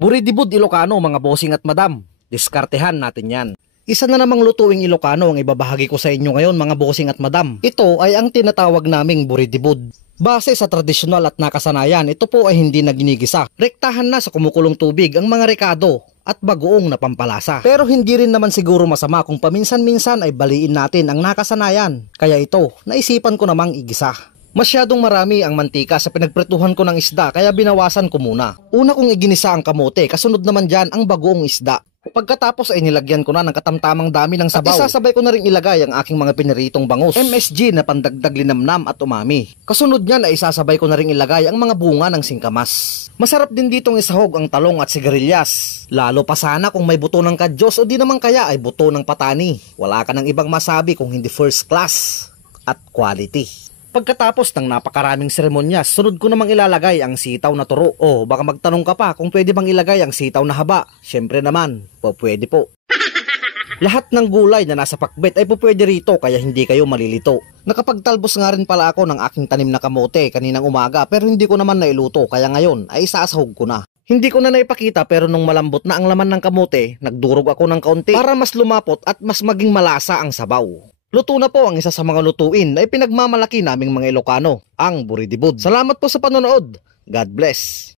Buridibud Ilocano mga bossing at madam, diskartehan natin yan. Isa na namang lutuing Ilocano ang ibabahagi ko sa inyo ngayon mga bossing at madam. Ito ay ang tinatawag naming buridibud. Base sa tradisyonal at nakasanayan, ito po ay hindi na ginigisa. Rektahan na sa kumukulong tubig ang mga rekado at bagoong na pampalasa. Pero hindi rin naman siguro masama kung paminsan-minsan ay baliin natin ang nakasanayan. Kaya ito, naisipan ko namang igisa. Masyadong marami ang mantika sa pinagpretuhan ko ng isda kaya binawasan ko muna. Una kong iginisa ang kamote, kasunod naman dyan ang bagoong isda. Pagkatapos ay nilagyan ko na ng katamtamang dami ng sabaw. At isasabay ko na rin ilagay ang aking mga piniritong bangus, MSG na pandagdag linamnam at umami. Kasunod niyan ay isasabay ko na rin ilagay ang mga bunga ng singkamas. Masarap din ditong isahog ang talong at sigarilyas. Lalo pa sana kung may buto ng kadyos o di naman kaya ay buto ng patani. Wala ka ng ibang masabi kung hindi first class at quality. Pagkatapos ng napakaraming seremonyas, sunod ko namang ilalagay ang sitaw na turo. O baka magtanong ka pa kung pwede bang ilagay ang sitaw na haba. Syempre naman, pwede po. Lahat ng gulay na nasa pakbet ay pwede rito kaya hindi kayo malilito. Nakapagtalbos nga rin pala ako ng aking tanim na kamote kaninang umaga pero hindi ko naman nailuto kaya ngayon ay isasahog ko na. Hindi ko na naipakita pero nung malambot na ang laman ng kamote, nagdurog ako ng kaunti para mas lumapot at mas maging malasa ang sabaw. Luto na po ang isa sa mga lutuin na ipinagmamalaki naming mga Ilocano, ang buridibud. Salamat po sa panonood. God bless.